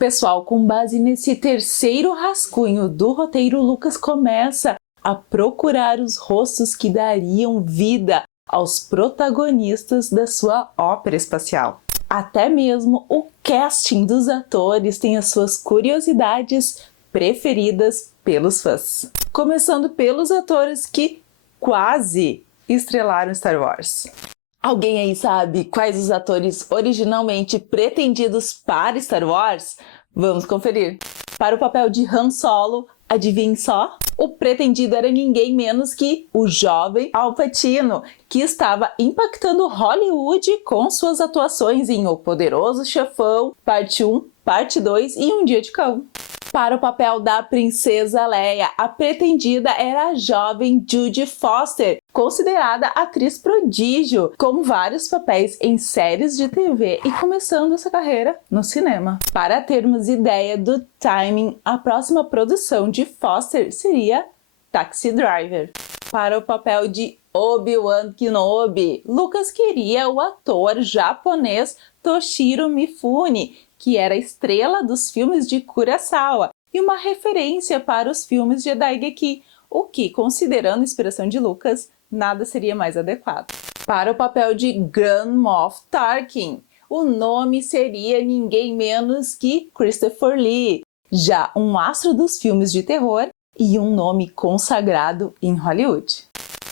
Pessoal, com base nesse terceiro rascunho do roteiro, Lucas começa a procurar os rostos que dariam vida aos protagonistas da sua ópera espacial. Até mesmo o casting dos atores tem as suas curiosidades preferidas pelos fãs. Começando pelos atores que quase estrelaram Star Wars. Alguém aí sabe quais os atores originalmente pretendidos para Star Wars? Vamos conferir. Para o papel de Han Solo, adivinhe só? O pretendido era ninguém menos que o jovem Al Pacino, que estava impactando Hollywood com suas atuações em O Poderoso Chefão, Parte 1, Parte 2 e Um Dia de Cão. Para o papel da Princesa Leia, a pretendida era a jovem Jodie Foster, considerada atriz prodígio, com vários papéis em séries de TV e começando essa carreira no cinema. Para termos ideia do timing, a próxima produção de Foster seria Taxi Driver. Para o papel de Obi-Wan Kenobi, Lucas queria o ator japonês Toshiro Mifune, que era a estrela dos filmes de Kurosawa e uma referência para os filmes de Daigeki, o que, considerando a inspiração de Lucas, nada seria mais adequado. Para o papel de Grand Moff Tarkin, o nome seria ninguém menos que Christopher Lee, já um astro dos filmes de terror e um nome consagrado em Hollywood.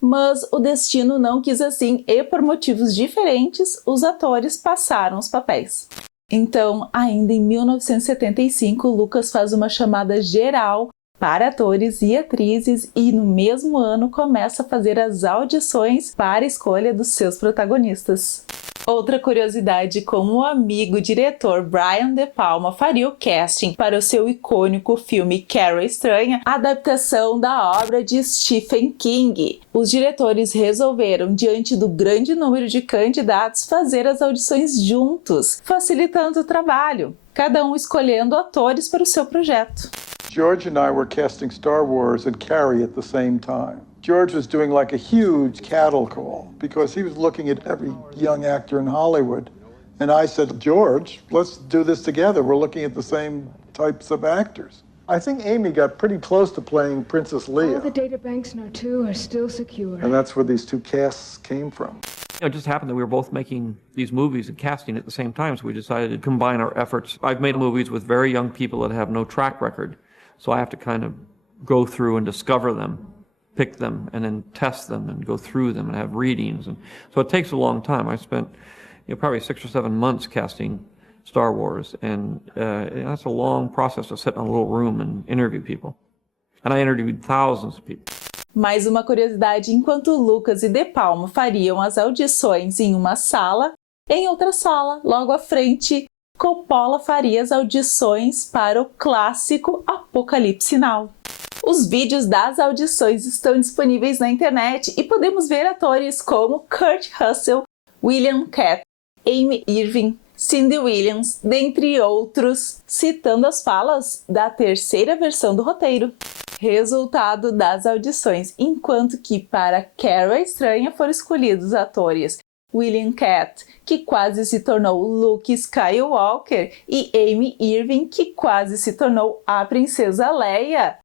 Mas o destino não quis assim e, por motivos diferentes, os atores passaram os papéis. Então, ainda em 1975, Lucas faz uma chamada geral para atores e atrizes e no mesmo ano começa a fazer as audições para a escolha dos seus protagonistas. Outra curiosidade, como o amigo diretor Brian De Palma faria o casting para o seu icônico filme Carrie Estranha, adaptação da obra de Stephen King. Os diretores resolveram, diante do grande número de candidatos, fazer as audições juntos, facilitando o trabalho, cada um escolhendo atores para o seu projeto. George and I were casting Star Wars and Carrie at the same time. George was doing like a huge cattle call because he was looking at every young actor in Hollywood. And I said, George, let's do this together. We're looking at the same types of actors. I think Amy got pretty close to playing Princess Leia. All the data banks in R2 are still secure. And that's where these two casts came from. It just happened that we were both making these movies and casting at the same time, so we decided to combine our efforts. I've made movies with very young people that have no track record, so I have to kind of go through and discover them, pick them, and then test them and go through them and have readings. And so it takes a long time. I spent probably 6 or 7 months casting Star Wars, and that's a long process to sit in a little room and interview people. And I interviewed thousands of people. Mais uma curiosidade, enquanto Lucas e De Palma fariam as audições em uma sala, em outra sala, logo à frente, Coppola faria as audições para o clássico Apocalipse Now. Os vídeos das audições estão disponíveis na internet e podemos ver atores como Kurt Russell, William Katt, Amy Irving, Cindy Williams, dentre outros, citando as falas da terceira versão do roteiro. Resultado das audições, enquanto que para Carrie Estranha foram escolhidos atores William Katt, que quase se tornou Luke Skywalker, e Amy Irving, que quase se tornou a Princesa Leia.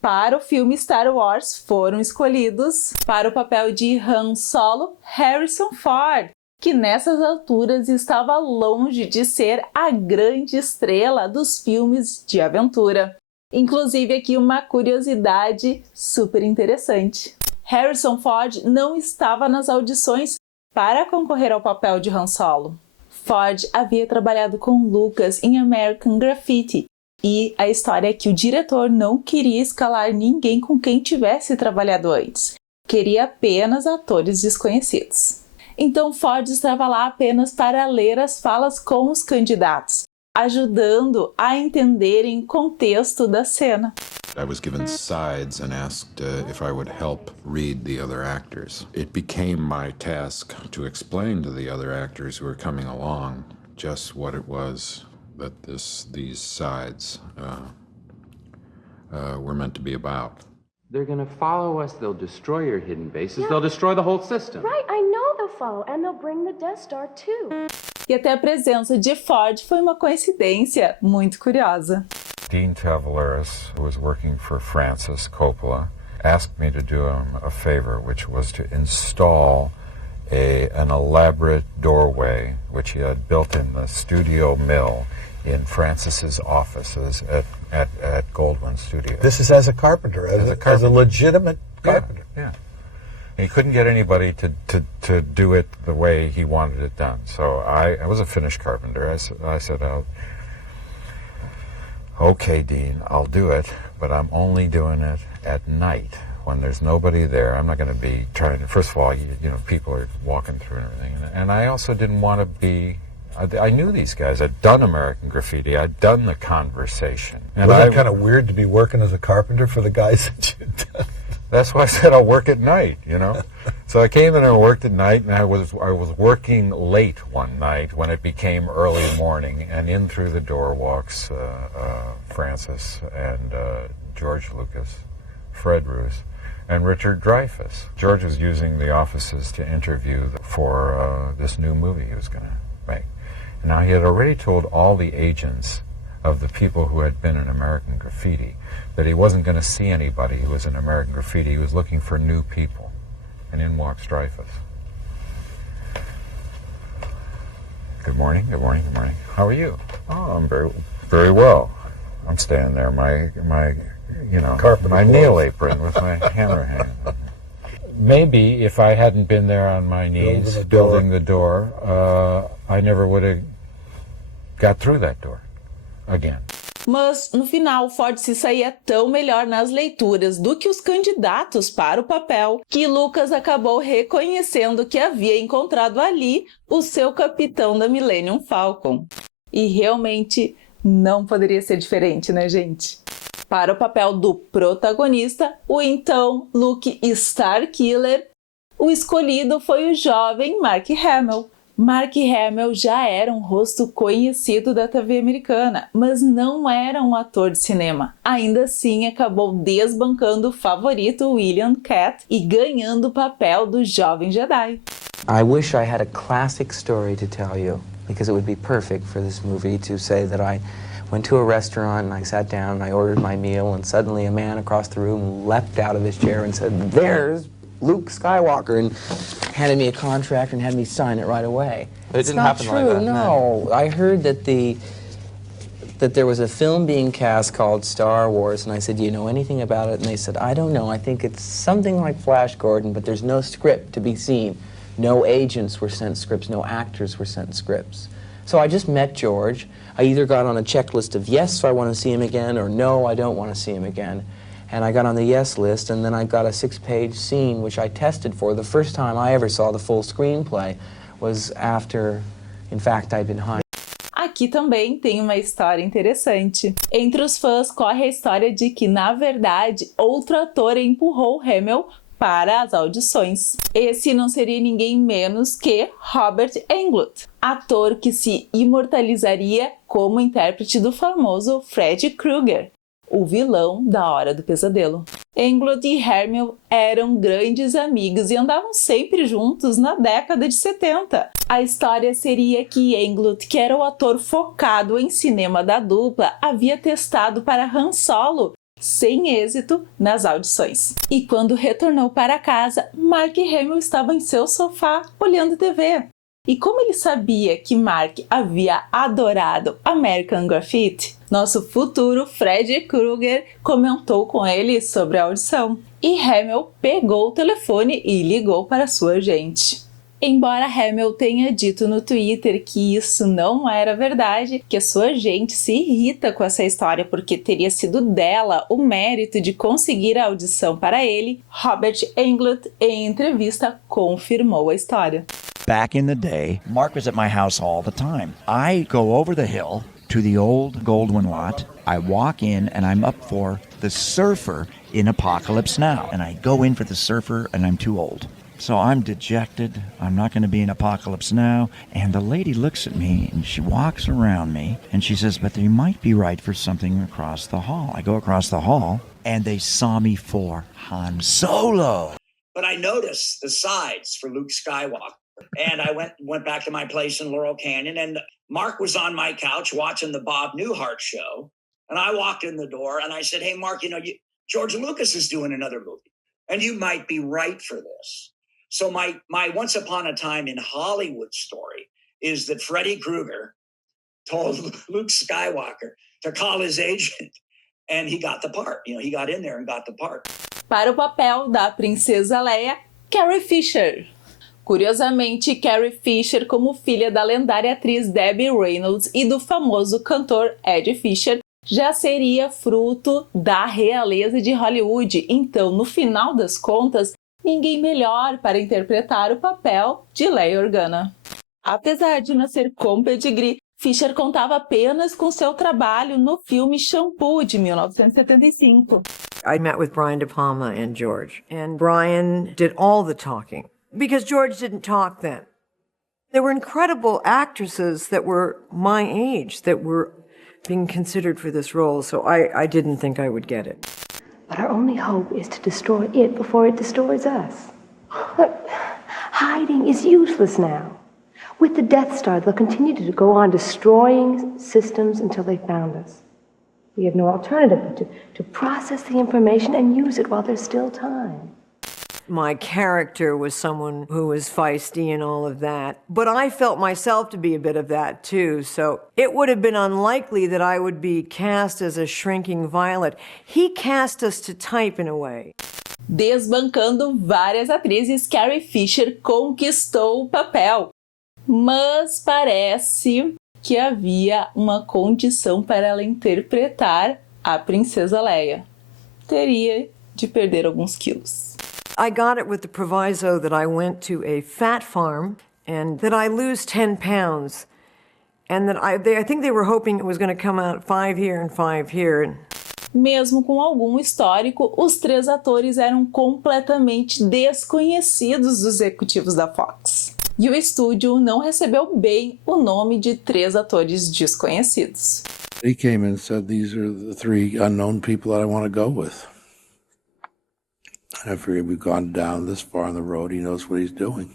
Para o filme Star Wars foram escolhidos para o papel de Han Solo Harrison Ford, que nessas alturas estava longe de ser a grande estrela dos filmes de aventura. Inclusive aqui uma curiosidade super interessante. Harrison Ford não estava nas audições para concorrer ao papel de Han Solo. Ford havia trabalhado com Lucas em American Graffiti, e a história é que o diretor não queria escalar ninguém com quem tivesse trabalhado antes. Queria apenas atores desconhecidos. Então Ford estava lá apenas para ler as falas com os candidatos, ajudando a entenderem o contexto da cena. I was given sides and asked if I would help read the other actors. It became my task to explain to the other actors who were coming along just what it was that these sides were meant to be about. They're gonna follow us, they'll destroy your hidden bases, they'll destroy the whole system. Right, I know they'll follow, and they'll bring the Death Star too. E até a presença de Ford foi uma coincidência muito curiosa. Dean Tavoularis, who was working for Francis Coppola, asked me to do him a favor, which was to install an elaborate doorway, which he had built in the studio mill in Francis's offices at Goldwyn Studios. This is as a carpenter, as a legitimate carpenter. Yeah. And he couldn't get anybody to do it the way he wanted it done. So I was a finished carpenter. I said, okay, Dean, I'll do it, but I'm only doing it at night when there's nobody there. I'm not going to be trying to, first of all, you know, people are walking through and everything. And I also didn't want to be, I knew these guys. I'd done American Graffiti. I'd done The Conversation. And Wasn't it kind of weird to be working as a carpenter for the guys that you'd done? That's why I said I'll work at night, you know. So I came in and worked at night, and I was working late one night when it became early morning, and in through the door walks Francis and George Lucas, Fred Roos, and Richard Dreyfuss. George was using the offices to interview for this new movie he was going to make. And now he had already told all the agents of the people who had been in American Graffiti that he wasn't going to see anybody who was in American Graffiti. He was looking for new people. And in walks Dreyfuss. Good morning, good morning, good morning. How are you? Oh, I'm very, very well. I'm standing there, my nail apron with my hammer hand. Maybe if I hadn't been there on my knees building the door, I never would have got through that door again. Mas, no final, Ford se saía tão melhor nas leituras do que os candidatos para o papel, que Lucas acabou reconhecendo que havia encontrado ali o seu capitão da Millennium Falcon. E realmente não poderia ser diferente, né, gente? Para o papel do protagonista, o então Luke Starkiller, o escolhido foi o jovem Mark Hamill. Mark Hamill já era um rosto conhecido da TV americana, mas não era um ator de cinema. Ainda assim, acabou desbancando o favorito William Katt e ganhando o papel do jovem Jedi. I wish I had a classic story to tell you, because it would be perfect for this movie to say that I went to a restaurant and I sat down and I ordered my meal and suddenly a man across the room leapt out of his chair and said, "There's Luke Skywalker," and handed me a contract and had me sign it right away. But it didn't happen like that. No, I heard that there was a film being cast called Star Wars, and I said, "Do you know anything about it?" And they said, "I don't know. I think it's something like Flash Gordon, but there's no script to be seen. No agents were sent scripts. No actors were sent scripts." So I just met George. I either got on a checklist of yes, I want to see him again, or no, I don't want to see him again. And I got on the yes list, and then I got a 6-page scene, which I tested for. The first time I ever saw the full screenplay was after, in fact, I'd been hired. Aqui também tem uma história interessante. Entre os fãs corre a história de que, na verdade, outro ator empurrou Hamill para as audições. Esse não seria ninguém menos que Robert Englund, ator que se imortalizaria como intérprete do famoso Freddy Krueger, o vilão da Hora do Pesadelo. Englund e Hamill eram grandes amigos e andavam sempre juntos na década de 70. A história seria que Englund, que era o ator focado em cinema da dupla, havia testado para Han Solo, sem êxito nas audições. E quando retornou para casa, Mark Hamill estava em seu sofá olhando TV. E como ele sabia que Mark havia adorado American Graffiti, nosso futuro Freddy Krueger comentou com ele sobre a audição. E Hamill pegou o telefone e ligou para sua agente. Embora Hamill tenha dito no Twitter que isso não era verdade, que a sua agente se irrita com essa história porque teria sido dela o mérito de conseguir a audição para ele, Robert Englund, em entrevista, confirmou a história. Back in the day, Mark was at my house all the time. I go over the hill to the old Goldwyn lot. I walk in and I'm up for The Surfer in Apocalypse Now. And I go in for The Surfer and I'm too old. So I'm dejected. I'm not going to be in Apocalypse Now. And the lady looks at me and she walks around me and she says, "But they might be right for something across the hall." I go across the hall and they saw me for Han Solo. But I noticed the sides for Luke Skywalker. And I went back to my place in Laurel Canyon, and Mark was on my couch watching the Bob Newhart show. And I walked in the door and I said, hey, Mark, George Lucas is doing another movie, and you might be right for this. So my Once Upon a Time in Hollywood story is that Freddy Krueger told Luke Skywalker to call his agent, and he got the part. He got in there and got the part. Para o papel da Princesa Leia, Carrie Fisher. Curiosamente, Carrie Fisher, como filha da lendária atriz Debbie Reynolds e do famoso cantor Ed Fisher, já seria fruto da realeza de Hollywood. Então, no final das contas, ninguém melhor para interpretar o papel de Leia Organa. Apesar de nascer com pedigree, Fisher contava apenas com seu trabalho no filme Shampoo, de 1975. I met with Brian De Palma and George, and Brian did all the talking, because George didn't talk then. There were incredible actresses that were my age that were being considered for this role, so I didn't think I would get it. But our only hope is to destroy it before it destroys us. Look, hiding is useless now. With the Death Star, they'll continue to go on destroying systems until they found us. We have no alternative but to process the information and use it while there's still time. My character was someone who was feisty and all of that, but I felt myself to be a bit of that too, so it would have been unlikely that I would be cast as a shrinking Violet. He cast us to type in a way. Desbancando várias atrizes, Carrie Fisher conquistou o papel. Mas parece que havia uma condição para ela interpretar a Princesa Leia. Teria de perder alguns quilos. I got it with the proviso that I went to a fat farm and that I lose 10 pounds. And that I think they were hoping it was going to come out 5 here and 5 here. Mesmo com algum histórico, os três atores eram completamente desconhecidos dos executivos da Fox. E o estúdio não recebeu bem o nome de três atores desconhecidos. He came in and said, these are the three unknown people that I want to go with. And I figured we've gone down this far on the road, he knows what he's doing.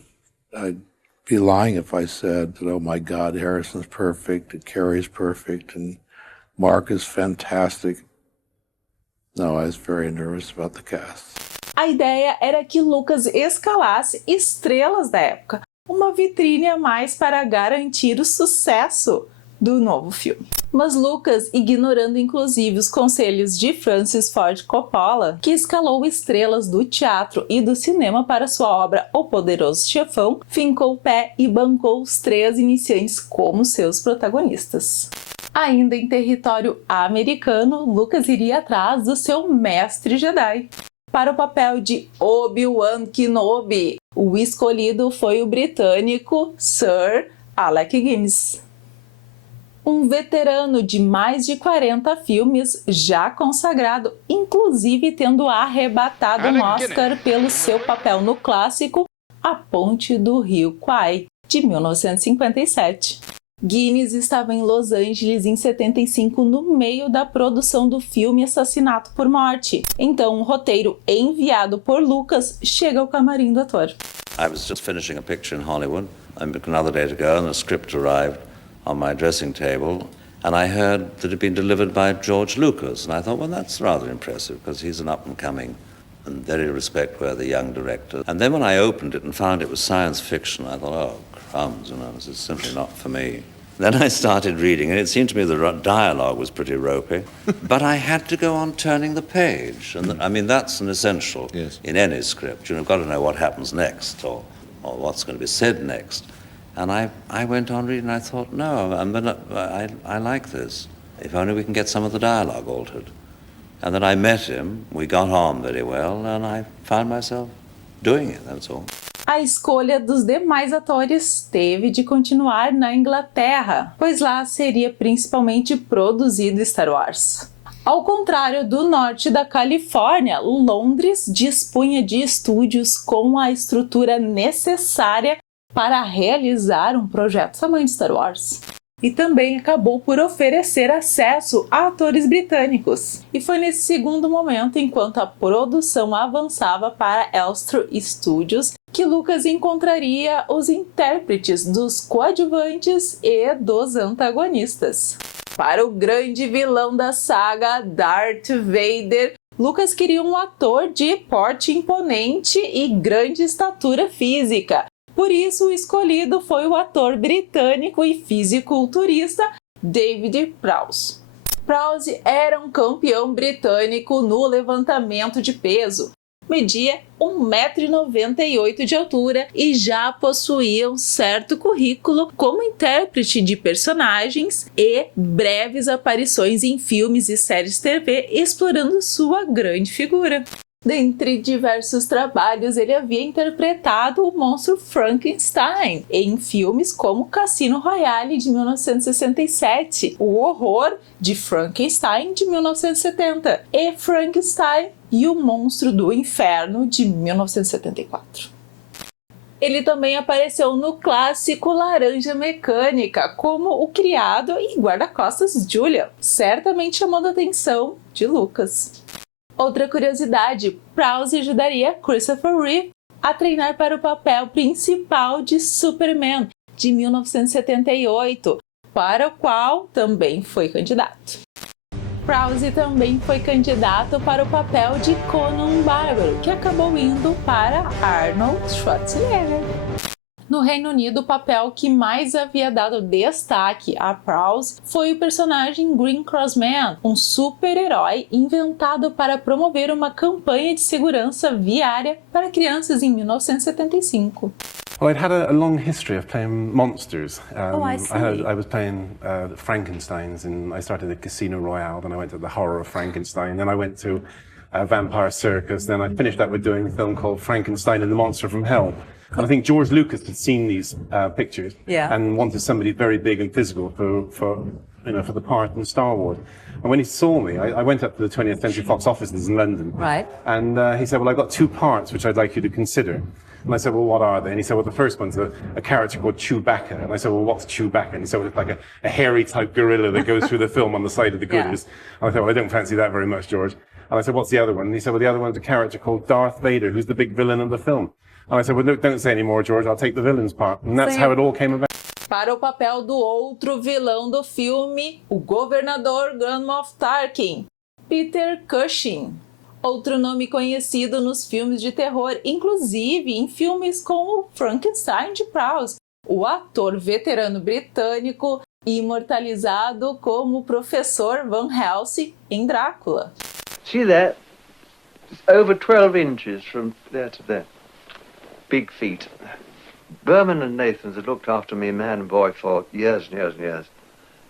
I'd be lying if I said that, oh my God, Harrison's perfect, and Carrie's perfect, and Mark is fantastic. No, I was very nervous about the cast. A ideia era que Lucas escalasse estrelas da época, uma vitrine a mais para garantir o sucesso do novo filme. Mas Lucas, ignorando inclusive os conselhos de Francis Ford Coppola, que escalou estrelas do teatro e do cinema para sua obra O Poderoso Chefão, fincou o pé e bancou os três iniciantes como seus protagonistas. Ainda em território americano, Lucas iria atrás do seu mestre Jedi. Para o papel de Obi-Wan Kenobi, o escolhido foi o britânico Sir Alec Guinness. Um veterano de mais de 40 filmes, já consagrado, inclusive tendo arrebatado um Oscar pelo seu papel no clássico A Ponte do Rio Kwai, de 1957. Guinness estava em Los Angeles em 75 no meio da produção do filme Assassinato por Morte. Então, um roteiro enviado por Lucas chega ao camarim do ator. I was just finishing a picture in Hollywood. Another day to go and a script arrived on my dressing table and I heard that it had been delivered by George Lucas and I thought, well, that's rather impressive because he's an up-and-coming and very respect-worthy young director. And then when I opened it and found it was science fiction, I thought, oh, crumbs, this is simply not for me. Then I started reading, and it seemed to me the dialogue was pretty ropey, but I had to go on turning the page. And that's an essential in any script. You've got to know what happens next or what's going to be said next. And I went on reading, and I thought, no, I like this. If only we can get some of the dialogue altered. And then I met him, we got on very well, and I found myself doing it, that's all. A escolha dos demais atores teve de continuar na Inglaterra, pois lá seria principalmente produzido Star Wars. Ao contrário do norte da Califórnia, Londres dispunha de estúdios com a estrutura necessária para realizar um projeto tamanho de Star Wars. E também acabou por oferecer acesso a atores britânicos. E foi nesse segundo momento, enquanto a produção avançava para Elstree Studios, que Lucas encontraria os intérpretes dos coadjuvantes e dos antagonistas. Para o grande vilão da saga, Darth Vader, Lucas queria um ator de porte imponente e grande estatura física. Por isso, o escolhido foi o ator britânico e fisiculturista David Prowse. Prowse era um campeão britânico no levantamento de peso. Media 1,98 m de altura e já possuía um certo currículo como intérprete de personagens e breves aparições em filmes e séries TV, explorando sua grande figura. Dentre diversos trabalhos, ele havia interpretado o monstro Frankenstein em filmes como Cassino Royale, de 1967, O Horror de Frankenstein, de 1970, e Frankenstein e o Monstro do Inferno, de 1974. Ele também apareceu no clássico Laranja Mecânica como o criado e guarda-costas Julian, certamente chamando a atenção de Lucas. Outra curiosidade, Prowse ajudaria Christopher Reeve a treinar para o papel principal de Superman, de 1978, para o qual também foi candidato. Prowse também foi candidato para o papel de Conan o Bárbaro, que acabou indo para Arnold Schwarzenegger. No Reino Unido, o papel que mais havia dado destaque a Prowse foi o personagem Green Cross Man, um super-herói inventado para promover uma campanha de segurança viária para crianças em 1975. Well, I'd had a long history of playing monsters. I see. I was playing Frankensteins, and I started at Casino Royale, then I went to the Horror of Frankenstein, then I went to Vampire Circus, then I finished up with doing a film called Frankenstein and the Monster from Hell. And I think George Lucas had seen these pictures and wanted somebody very big and physical for the part in Star Wars. And when he saw me, I went up to the 20th Century Fox offices in London. Right. And he said, well, I've got two parts which I'd like you to consider. And I said, well, what are they? And he said, well, the first one's a character called Chewbacca. And I said, well, what's Chewbacca? And he said, well, it's like a hairy type gorilla that goes through the film on the side of the goodies. And I said, well, I don't fancy that very much, George. And I said, what's the other one? And he said, well, the other one's a character called Darth Vader, who's the big villain of the film. And I said, well, don't say any more, George, I'll take the villain's part. And that's how it all came about. Para o papel do outro vilão do filme, o governador Grand Moff Tarkin, Peter Cushing. Outro nome conhecido nos filmes de terror, inclusive em filmes como Frankenstein de Prowse, o ator veterano britânico imortalizado como Professor Van Helsing em Drácula. See that? It's over 12 inches from there to there. Big feet. Berman and Nathans had looked after me, man and boy, for years and years and years.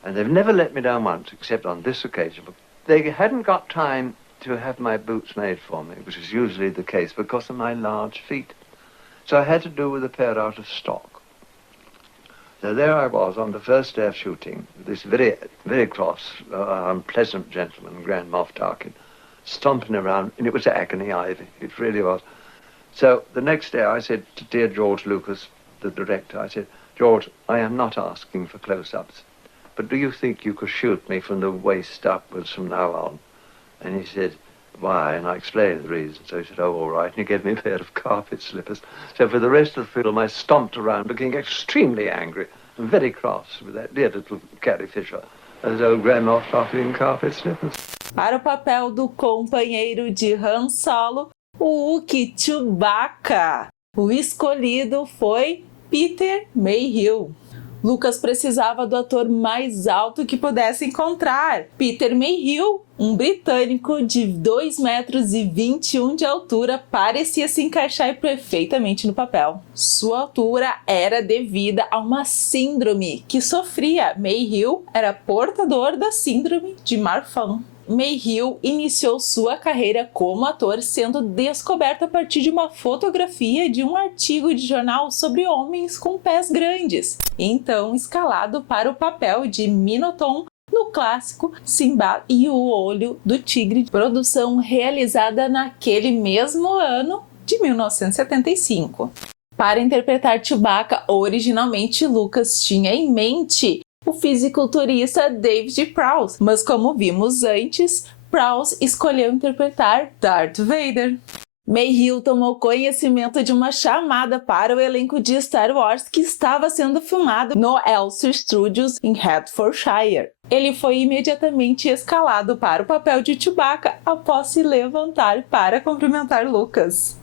And they've never let me down once, except on this occasion. They hadn't got time to have my boots made for me, which is usually the case because of my large feet. So I had to do with a pair out of stock. So there I was on the first day of shooting, this very, very cross, unpleasant gentleman, Grand Moff Tarkin, stomping around, and it was agony, Ivy. It really was. So the next day I said to dear George Lucas, the director, I said, George, I am not asking for close-ups, but do you think you could shoot me from the waist upwards from now on? And he said, why? And I explained the reason. So he said, oh, all right. And he gave me a pair of carpet slippers. So for the rest of the film, I stomped around looking extremely angry and very cross with that dear little Carrie Fisher, as old Grandma Tarkin in carpet slippers. Para o papel do companheiro de Han Solo, o Wookiee Chewbacca, o escolhido foi Peter Mayhew. Lucas precisava do ator mais alto que pudesse encontrar. Peter Mayhew, um britânico de 2,21 m de altura, parecia se encaixar perfeitamente no papel. Sua altura era devida a uma síndrome que sofria. Mayhew era portador da síndrome de Marfan. Mayhew iniciou sua carreira como ator sendo descoberto a partir de uma fotografia de um artigo de jornal sobre homens com pés grandes, então escalado para o papel de Minotaur no clássico Simba e o Olho do Tigre, produção realizada naquele mesmo ano de 1975. Para interpretar Chewbacca, originalmente Lucas tinha em mente o fisiculturista David Prowse, mas como vimos antes, Prowse escolheu interpretar Darth Vader. Mayhew tomou conhecimento de uma chamada para o elenco de Star Wars que estava sendo filmado no Elser Studios em Hertfordshire. Ele foi imediatamente escalado para o papel de Chewbacca após se levantar para cumprimentar Lucas.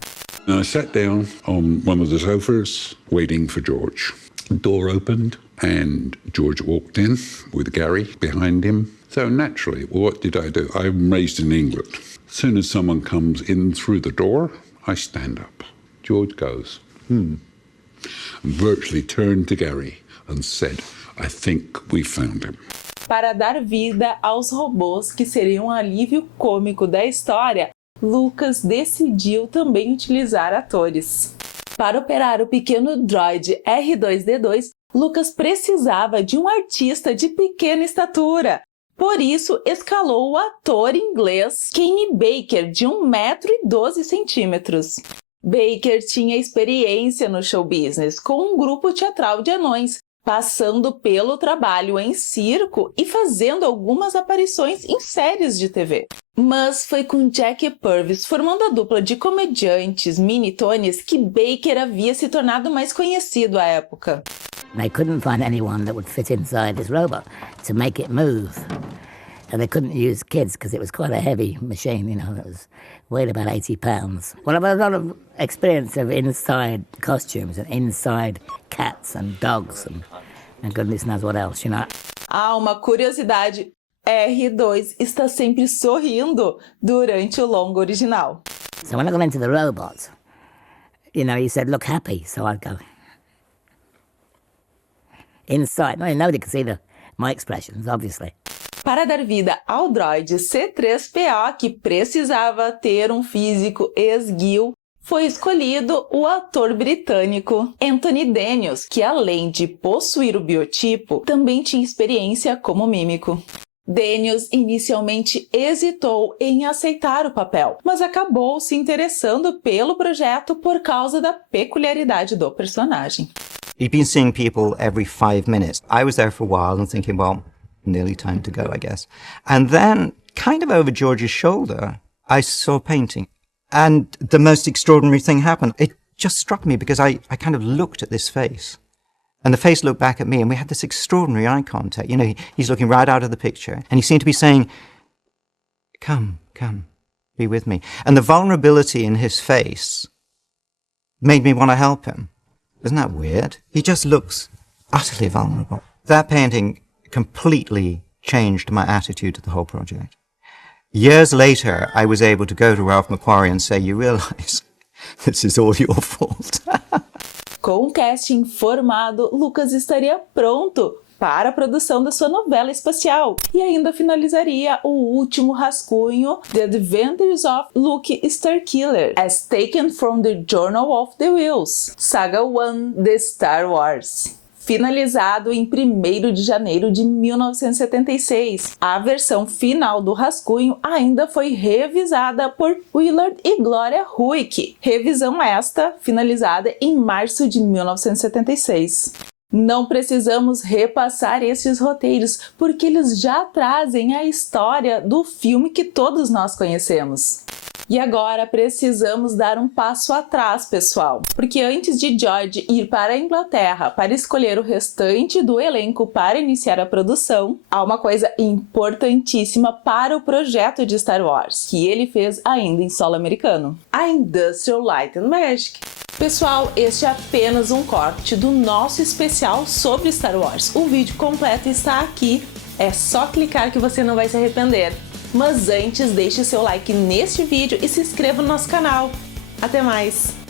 I sat down on one of the sofas waiting for George. The door opened and George walked in with Gary behind him. So naturally, what did I do? I'm raised in England. As soon as someone comes in through the door, I stand up. George goes, and virtually turned to Gary and said, I think we found him. Para dar vida aos robôs que seriam um alívio cômico da história, Lucas decidiu também utilizar atores. Para operar o pequeno droid R2-D2, Lucas precisava de um artista de pequena estatura. Por isso, escalou o ator inglês Kenny Baker, de 1,12 m. Baker tinha experiência no show business com um grupo teatral de anões, passando pelo trabalho em circo e fazendo algumas aparições em séries de TV. Mas foi com Jackie Purvis, formando a dupla de comediantes mini-tones, que Baker havia se tornado mais conhecido à época. They couldn't find anyone that would fit inside this robot to make it move. And they couldn't use kids because it was quite a heavy machine, you know, it was weighed about 80 pounds. Well, I've had a lot of experience of inside costumes and inside cats and dogs and goodness knows what else, you know. Uma curiosidade, R2 está sempre sorrindo durante o longo original. So when I got into the robot, you know, he said, look happy, so I'd go inside. No, nobody could see my expressions, obviously. Para dar vida ao droid C-3PO, que precisava ter um físico esguio, foi escolhido o ator britânico Anthony Daniels, que além de possuir o biotipo, também tinha experiência como mímico. Daniels inicialmente hesitou em aceitar o papel, mas acabou se interessando pelo projeto por causa da peculiaridade do personagem. He'd been seeing people every 5 minutes. I was there for a while and thinking, well, nearly time to go, I guess. And then, kind of over George's shoulder, I saw painting. And the most extraordinary thing happened. It just struck me because I kind of looked at this face. And the face looked back at me and we had this extraordinary eye contact. You know, he's looking right out of the picture. And he seemed to be saying, come, be with me. And the vulnerability in his face made me want to help him. Isn't that weird? He just looks utterly vulnerable. That painting completely changed my attitude to the whole project. Years later, I was able to go to Ralph McQuarrie and say, you realize this is all your fault. Com o casting formado, Lucas estaria pronto para a produção da sua novela espacial e ainda finalizaria o último rascunho, The Adventures of Luke Starkiller, as taken from the Journal of the Whills, Saga 1 The Star Wars. Finalizado em 1º de janeiro de 1976. A versão final do rascunho ainda foi revisada por Willard e Gloria Huick. Revisão esta finalizada em março de 1976. Não precisamos repassar estes roteiros, porque eles já trazem a história do filme que todos nós conhecemos. E agora precisamos dar um passo atrás, pessoal, porque antes de George ir para a Inglaterra para escolher o restante do elenco para iniciar a produção, há uma coisa importantíssima para o projeto de Star Wars, que ele fez ainda em solo americano: a Industrial Light and Magic. Pessoal, este é apenas um corte do nosso especial sobre Star Wars. O vídeo completo está aqui, é só clicar que você não vai se arrepender. Mas antes, deixe seu like neste vídeo e se inscreva no nosso canal. Até mais!